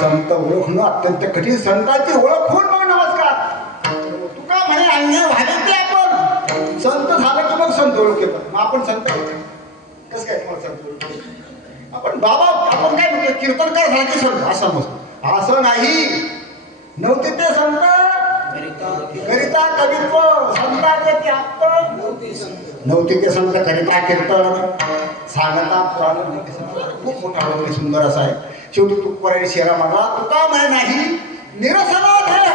संत ओळखणं अत्यंत कठीण. संतांची ओळख होऊन मग नमस्कार. तुका म्हणे अन्य व्हावे ते आपण संत झालं की मग संत ओळख येतात. मग आपण संत कसं काय तुम्हाला संत ओळख? आपण बाबा आपण काय म्हणतो कीर्तनकार झाला की संत असं मस्त असं नाही. नव्हते ते संत करिता कवित्व संतांचे ते आप्त नव्हते ते संत करिता कीर्तन सांगता पुराण खूप मोठा वगैरे सुंदर असा आहे. शेवटी तुकवराने शेरा मागा तुका म्हणे नाही निरसना देह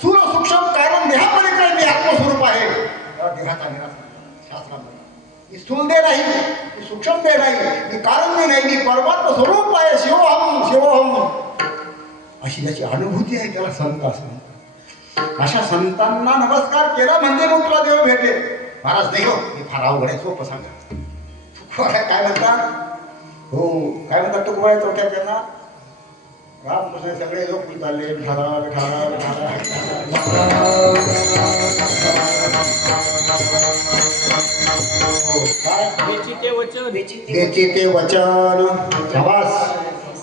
सूर सूक्ष्म कारण देहापलीकडे मी आत्मस्वरूप आहे. देहाचा निरासन शास्त्रामध्ये मी स्थूल दे नाही मी सूक्ष्म दे नाही मी कारण दे नाही मी परमात्मा स्वरूप आहे. शिवोहम शिवोहम अशी ज्याची अनुभूती आहे त्याला संत असं म्हणतात. अशा संतांना नमस्कार केला म्हणजे मग तुला देव भेटेल. महाराज नाही हो हे फार अवघड आहे सोपं सांगा. तुकवरा काय म्हणतात हो काय म्हणतात तुकवरा थोडक्यात त्यांना रामकृष्ण सगळे लोक चालले ठरा ठरा ठरा द्यायचे ते वचन शाबास.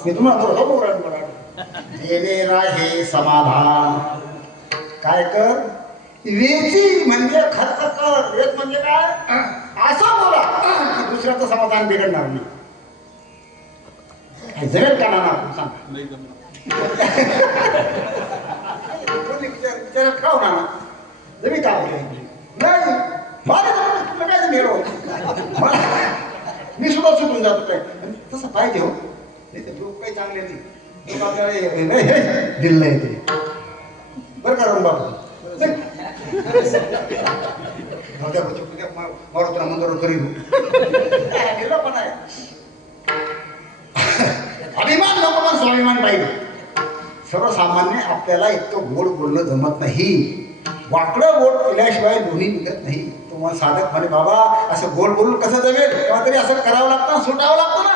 मी तुम्हाला थोडं देणे राहे समाधान. काय कर वेची म्हणजे खर्च कर. वेच म्हणजे काय असं बोला की दुसऱ्याचं समाधान बिघडणार नाही. जमेल का ना सांग विचारात का होणार जमी का नाही मला काय मिळव मी सुद्धा सुटून जातो काय तसं पाहिजे हो. नाही तर लोक काही चांगले नाही आपल्याला दिलं नाही ते बरं का रंग बाबू तुला मंदिर करीन पण आहे. अभिमान नको पण स्वाभिमान पाहिजे. सर्वसामान्य आपल्याला इतकं गोड बोलणं जमत नाही. वाकडं गोड केल्याशिवाय दोन्ही निघत नाही. तुम्हाला साधक म्हणे बाबा असं गोड बोलून कसं जमेल तेव्हा तरी असं करावं लागतं सुटावं लागतं ना.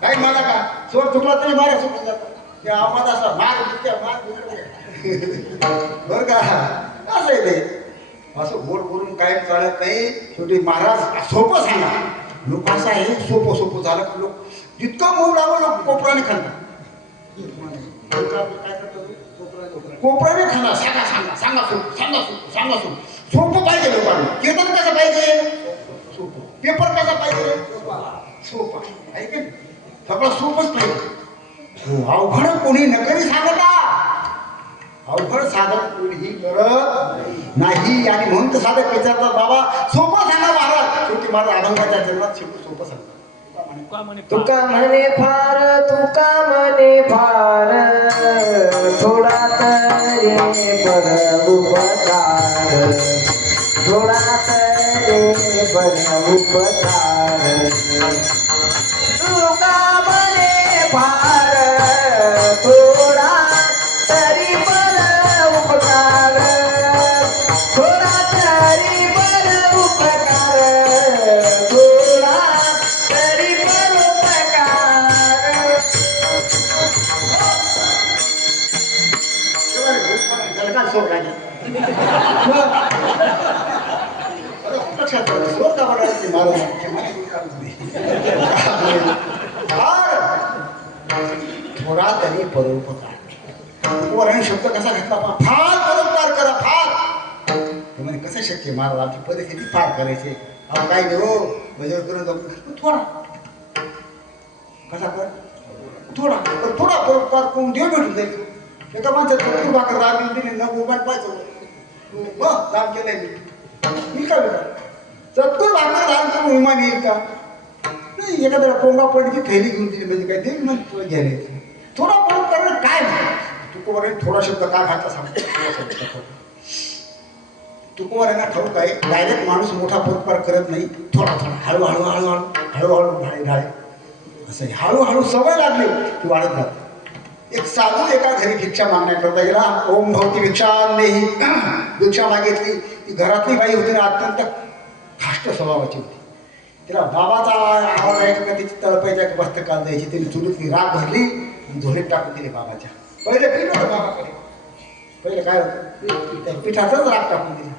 काही मला का सोड चुकला तरी मार्ग सुटून जातो. त्या आवाज असा मार बरं का असं आहे ते. असं गोड बोलून काय चालत नाही. शेवटी महाराज सोपं सांगा. लोक असं आहे सोपं सोपं झालं की लोक जितकं मऊ लागलं लोक कोपराने खाणार. कोपराने खाणार सांगा सांगा सांगा सोप सांगा सोप सांगा सोप सोपं पाहिजे लोकांना. कीर्तन कसं पाहिजे सोपं. पेपर कसा पाहिजे सोपा आहे की सगळं सोपंच पाहिजे. अवघड कोणी नकरी सांगता. अवघड साधक कोणीही करत नाही. आणि म्हणून तर साधक विचारतात बाबा सोपं सांगा महाराज. शेवटी महाराज अभंगाच्या जन्मात शेवटी सोपं सांगतात. तुका म्हणे फार तुका म्हणे फार थोडा तरी बर उपकार थोडा तरी बर उपकार तुका म्हणे फार थोडा तरी बर उपकार थोडा तरी बर उपकार थोडा तरी बर उपकार. थोडा तरी परोपकार. वरण शब्द कसा घेतला फार परोपकार करा फार. म्हणजे कसं शक्य महाराज आमची परिस्थिती फार करायची. अहो काय नाही हो बजर करून जाऊ थोडा कसा कर थोडा थोडा परोपकार करून देव भेटून जाईल. एका माणसात चतुर भाकर राहून दिली न मोबाईल पाहिजे मग दाम केलंय मी का बेटा चतुर भाकर राहून करून विमान येईल का नाही. एखाद्या पोंगा पडली थैली घेऊन दिली म्हणजे काय देईल मग घ्यायला. थोडा परोपकार काय तुकोवर थोडा शब्द का घातला सांगतो. तुकोवर यांना ठाऊक आहे डायरेक्ट माणूस मोठा परोपकार करत नाही. थोडा थोडा हळूहळू हळूहळू हळूहळू ढाळे ढाळे असं हळूहळू सवय लागली की वाढत जाते. एक साधू एका घरी भिक्षा मागण्याकरता गेला. ओम भवती भिक्षा नेही भिक्षा मागितली. ती घरातली बाई होती ना अत्यंत खाष्ट स्वभावाची होती. तिला बाबाचा आवाज ऐकला का तिची तळपायच्या बस्तकाल द्यायची. तिने चुलीतली राग भरली आणि झोळीत टाकून दिली बाबाच्या. पहिले पीठ होतं बाबाकडे. पहिले काय होतं त्या पिठाचाच राग टाकून दिला.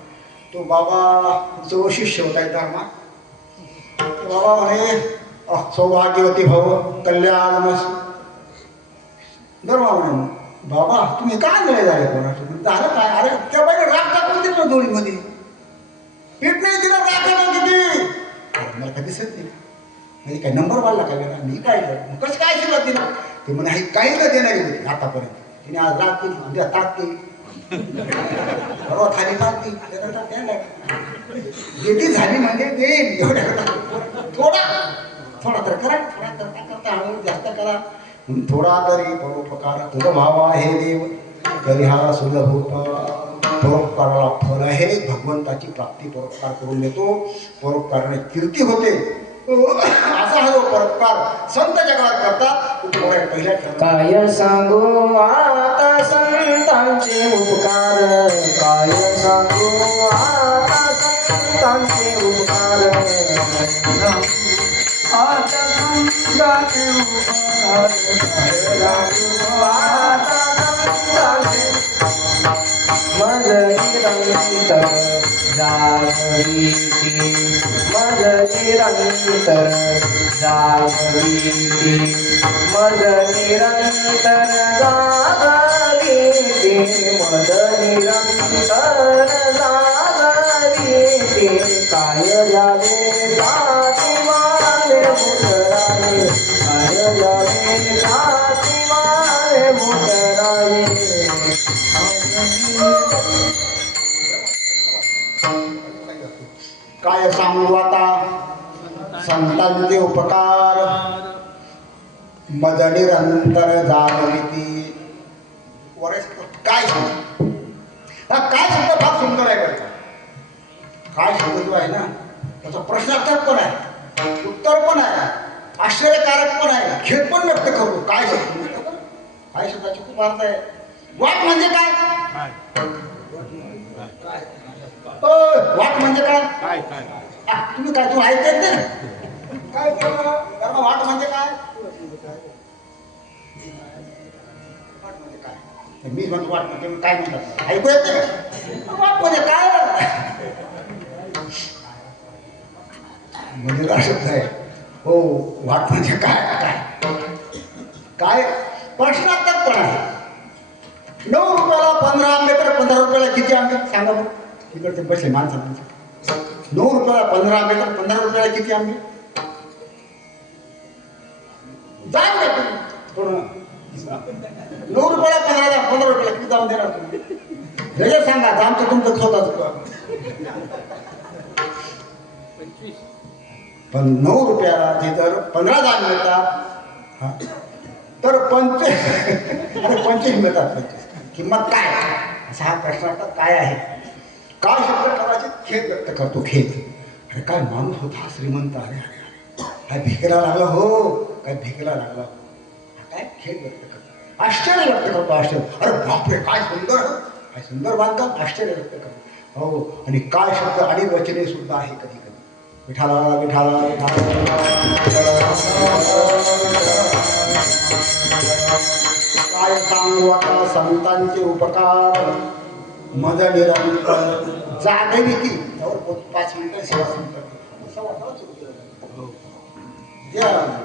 तो बाबा जो शिष्य होता धर्मा बाबा म्हणे सौभाग्यवती भव कल्याण धर्मा म्हणे बाबा तुम्ही काय नाही झाले कोणाचं झालं काय अरे त्या बाईने राग टाकून दिली दोन्हीमध्ये पीठ नाही तिला राग टाकून किती मला कधी दिसत नाही म्हणजे काय नंबर वाढला काय वेळा मी काय केलं कसं काय शिकत तिला ते म्हणे हे काही का देणारी होती आतापर्यंत तिने आज राग केली उद्या ताक केली बरोबर थाली ताक केली गेली झाली म्हणजे देईल एवढ्या थोडा थोडा तर करा थोडा करता करता हळूहळू जास्त करा थोडा तरी परोपकार तुझ भावा हे देव तरी हा सुलभ परोपकाराला फल आहे भगवंताची प्राप्ती परोपकार करून देतो परोपकाराने कीर्ती होते असा हा जो परोपकार संत जगात करतात पहिल्या काय सांगू आता संतांचे उपकार काय सांगू आता संतांचे उपकार आता संतांचे उपकार आता संतांचे मजली रंगित जागरीती मजली रंगितर जागरीती मजली रंगितर जागरीती मजली रंगितर जागरीती काय जावे जाती मारे मुतराये काय जावे जाती मारे मुतराये काय सांगू आता संतांचे उपकार मज निरंतर जागविती वरेस काय सांगू काय शब्द फार सुंदर आहे बरं काय शब्द जो आहे ना त्याचा प्रश्नार्थक पण आहे उत्तर पण आहे आश्चर्यकारक पण आहे खेळ पण व्यक्त करतो काय शब्द काय शब्दाची खूप अर्थ आहे वाट म्हणजे काय वाट म्हणजे काय तुम्ही काय तू ऐकत नाही काय वाट म्हणजे काय मी म्हणतो वाट म्हणजे काय म्हणतात ऐकू येते वाट म्हणजे काय म्हणजे शब्द आहे हो वाट म्हणजे काय काय काय प्रश्नार्थक पण आहे 9 रुपयाला 15 आंबे तर 15 रुपयाला किती आंबे सांगा बरं तिकडचे बसले माणसं 9 रुपयाला 15 आंबे तर 15 रुपयाला किती आंबे जाऊन द्या तुम्ही 9 रुपयाला 15 रुपयाला किती जाऊन देणार तुम्ही लगेच सांगा आमचं तुमचं स्वतःच पण 9 रुपयाला जे तर 15 दाम मिळतात तर 25 मिळतात किंमत काय असा हा प्रश्नार्थ काय आहे काय शब्द कदाचित खेद व्यक्त करतो खेद अरे काय माणूस होता श्रीमंत अरे अरे काय भिकेला लागला हो काय भिकेला लागला हा काय खेद व्यक्त करतो आश्चर्य व्यक्त करतो आश्चर्य अरे बापरे काय सुंदर बांधकाम आश्चर्य व्यक्त करतो हो आणि काय शब्द आणि वचने सुद्धा आहे कधी कधी विठाला विठाला काय सांगू आता संतांचे उपकार मज निरंतर जागविती त्यावर 5 मिनिटं सेवा संत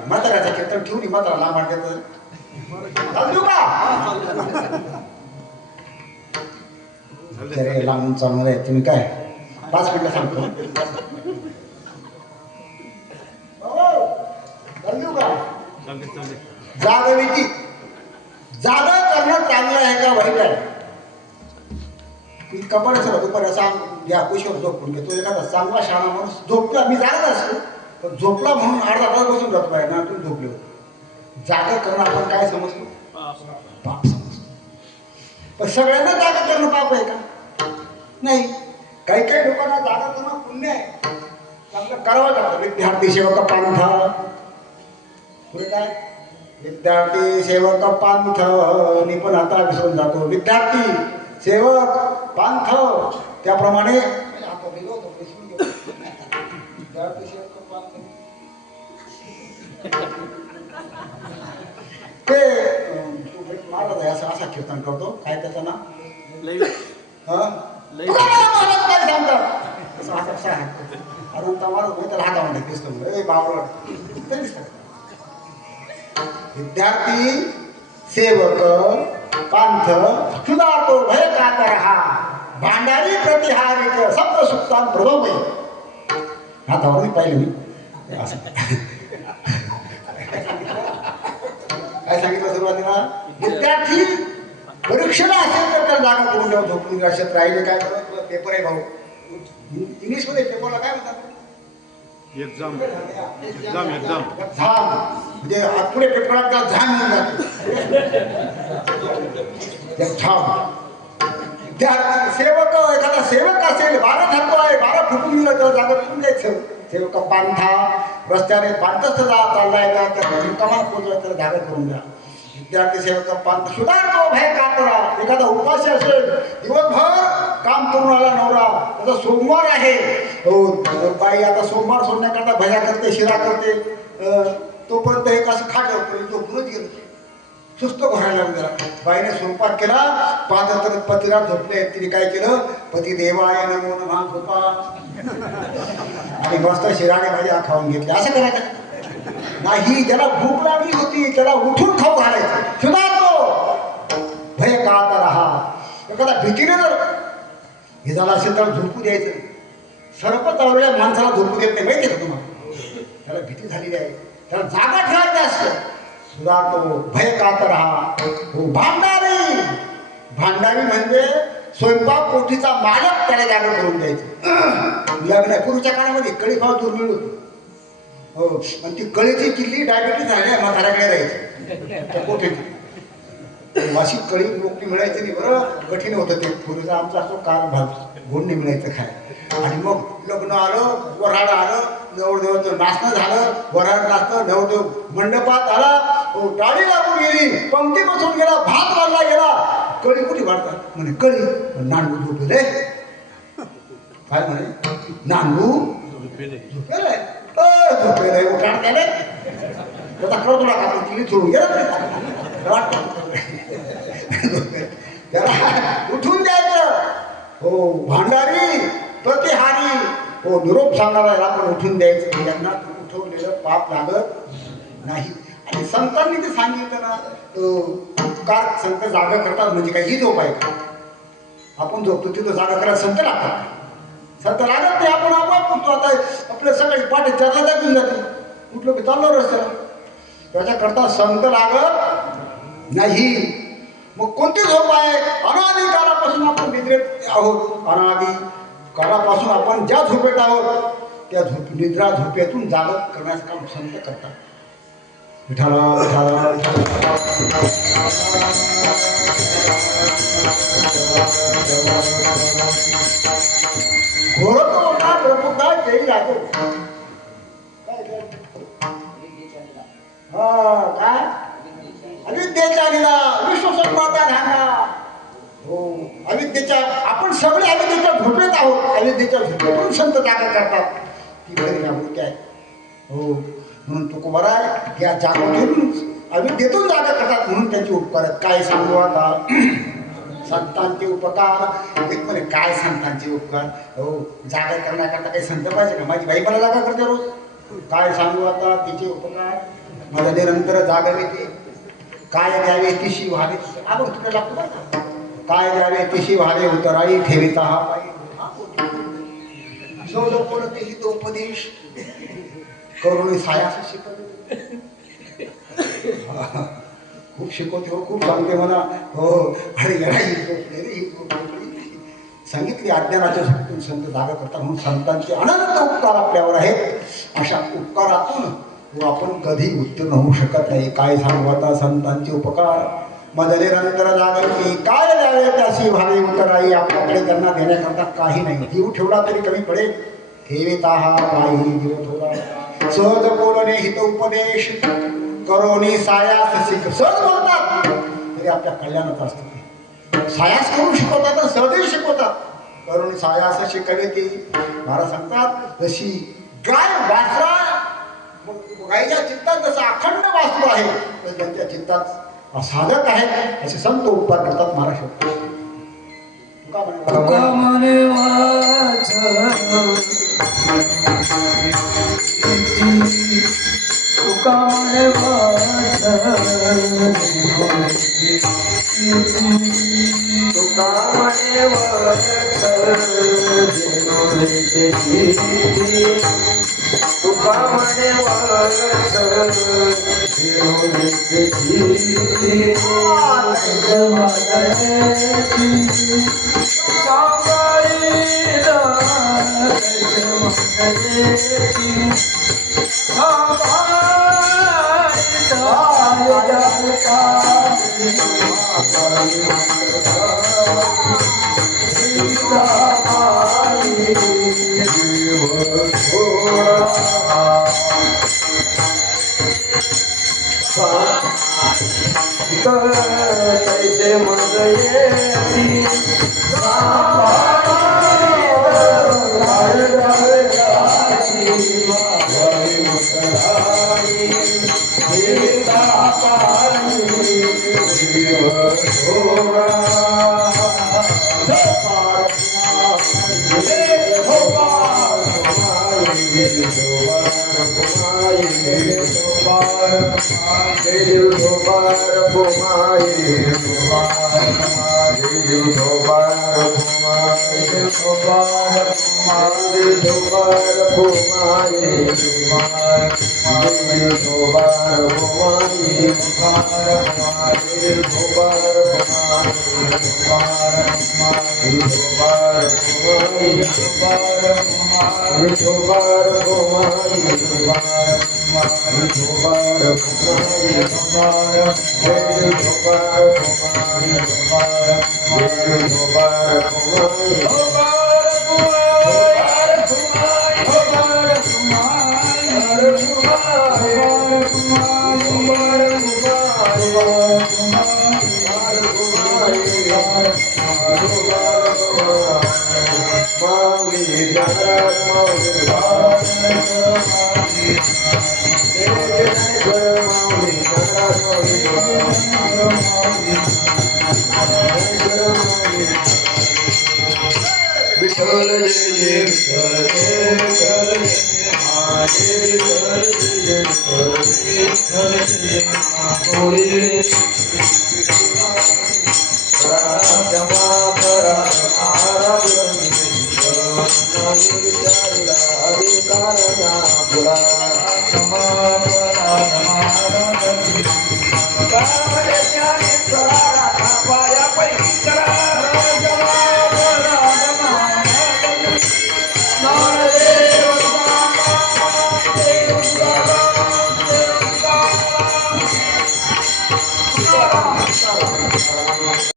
म्हाताऱ्याचा कीर्तन ठेवून म्हातारा लांब देऊ का लांबून चालणार आहे तुम्ही काय 5 मिनिटं सांगतो जागविती जागा करणं चांगलं आहे का वाईट आहे कपाडाचं दुपारी असा या कुशीवर झोपून घेतो एखादा चांगला शाळा माणूस झोपला मी जागत असतो पण झोपला म्हणून अर्धा तास बसून जातो आहे ना तुम्ही झोपले होते जागा करणं आपण काय समजतो पाप समजतो पण सगळ्यांना जागा करणं पाप आहे का नाही काही काही लोकांना जागा करणं पुण्य आहे चांगलं करावं लागतं विद्यार्थी सेवक पंथ पुढे काय विद्यार्थी सेवक पंथ निपुण आता विसरून जातो विद्यार्थी सेवक पंथ त्याप्रमाणे विद्यार्थी सेवक पंथ ते महाराज आहे असा कीर्तन करतो काय त्याचं नाव अनंत माणूस म्हणजे त्याला हाता म्हणते दिसतो म्हणजे बावळ ते दिसतं. विद्यार्थी सेवक पंथ सुधारतो भय कातर हा भांडारी प्रतिहारिक सप्त सुक्तान प्रभोमय. हातावर मी पाहिलं मी असं काय सांगितलं सुरुवातीला. विद्यार्थी परीक्षेला असेल तर त्याला जागा करून ठेवा. झोपून अशात राहिले काय करत पेपर आहे भाऊ. इंग्लिशमध्ये पेपरला काय म्हणतात. एक्झाम म्हणजे पुढे पेपरात झाम येऊन जातो. विद्यार्थी सेवक एखादा सेवक असेल 12 धरतो आहे 12 फुटून गेलं तर जागा करून द्यायचं. सेवक पांथा रस्त्याने पांथस्थ चाललाय का त्या कमान पोचवाय तर जागा करून द्या. विद्यार्थी सेवक पंथ सुधारतो भय कातरा. एखादा उपाशी असेल दिवसभर काम करून आला नवरा त्याचा सोमवार आहे हो बाई आता सोमवार सोडण्याकरता भया करते शिरा करते तोपर्यंत एक असं खाट झोपूनच गेलं सुस्त भरायला गेला. बाईने स्वयंपाक केला पाहत तर पतिरात झोपले. तिने काय केलं पती देवाय नमो नमः झोपा आणि मस्त शिराने भाज्या खाऊन घेतल्या. असं करायचं नाही. ज्याला भूक लागली होती त्याला उठून खाऊ घालायचं. सुधारतो भय कातर हा. एखादा भीतीने जर हे झालं असेल तर झोपू द्यायचं. सर्प चावलेल्या माणसाला झोपू देत नाही माहिती का तुम्हाला. त्याला भीती झालेली आहे त्याला जागा ठेवायची असते. सुधारतो भय कातर हा हो भांडारी. भांडारी म्हणजे स्वयंपाक कोठीचा मालक त्याला जागा करून द्यायचं. लग्न पूर्वीच्या काळामध्ये कळी फार दुर्मिळ होती हो आणि ती कळीची किल्ली डायबिटीस झाल्या म्हाताऱ्याकडे राहायची त्या कोठीची. वाशी कळी मोकळी मिळायची नाही बरं कठीण होतं ते. पूर्वीचा आमचा असतो काल भात गोंडे मिळायचं खाय. आणि मग लग्न आलं वऱ्हाड आलं नवरदेवाचं नाचणं झालं वऱ्हाड नाचणं नवरदेव मंडपात आला टाळी लागून गेली पंक्ती बसून गेला भात वाढला गेला. कळी कुठे वाढतात म्हणे कळी नांडू झोपेले. काय म्हणे नांडू झोपेले झोपेले उठाण त्याने त्याचा कडतोडा खातो तिने सोडून गेला वाटतं त्याला उठून द्यायचं हो भांडारी प्रतिहारी हो निरोप सांगणारा आपण उठून द्यायचं. यांना उठवलेलं पाप लागत नाही. आणि संतांनी ते सांगितलं ना उपकार संत जागा करतात म्हणजे काय ही झोप आहे का. आपण झोपतो तिथं जागा करायला संत लागतात. संत लागत नाही आपण आपोआप उठतो. आता आपल्या सकाळी पाठी चरला जाऊन जाते उठलो की चाललो रस्त्याला त्याच्याकरता संत लागत नाही. मग कोणती झोप आहे. अनादी काळापासून आपण निद्रेत आहोत. अनादी काळापासून आपण ज्या झोपेत आहोत त्या निद्रा झोपेतून जागृत करण्याचं काम संत करतात. विठाला विठाला घोरतो ना प्रभुता जय लागो. काय अविद्येचा निला विश्वसंवादा धागा हो अविद्येच्या आपण सगळे अविद्येच्या झोपेत आहोत. अविद्येच्या झोपेतून संत जागा करतात. ती खरी आवृत्ती आहे हो. म्हणून तो बरा आहे या जागेतून अविद्येतून जागा करतात म्हणून त्यांचे उपकार आहेत. काय सांगू आता संतांचे उपकार एक म्हणे काय संतांचे उपकार हो. जागा करण्याकरता काही संत पाहिजे का. माझी बाई मला जागा करते रोज. काय सांगू आता तिचे उपकार मला निरंतर जागा येते. काय द्यावे तिशी व्हावे आपण तुला लागतो बरं. काय द्यावे तिशी व्हावे उतराई ठेविता हा पाहिजे उपदेश करून सायास शिकवले. खूप शिकवते हो खूप सांगते मला हो. अरे सांगितली अज्ञानाच्या शक्तीतून संत जागा करतात म्हणून संतांचे अनंत उपकार आपल्यावर आहेत. अशा उपकारातून आपण कधी उत्तीर्ण होऊ शकत नाही. काय सांगू आता संतांचे उपकार मदले नंतर जागायची काय द्यावे त्याशी भावे उतराई. आपल्याकडे त्यांना देण्याकरता काही नाही. जीव ठेवला तरी कमी पडेल. ठेविता हा काही जीव थोडा सहज बोलणे हित उपदेश करोनी सायास शिक. सहज बोलतात तरी आपल्या कल्याणात असतं. सायास करून शिकवतात आणि सहजही शिकवतात. करोनी सायास शिकवे ती महाराज सांगतात जशी गाय वासरा गायच्या चित्तात जसं अखंड वास्तू आहे तर त्यांच्या चित्तात साधक आहेत असे संत उपकार करतात महाराष्ट्रात. तुका म्हणे तुका म्हणे तुका म्हणे तुका म्हणे कैसे मग येती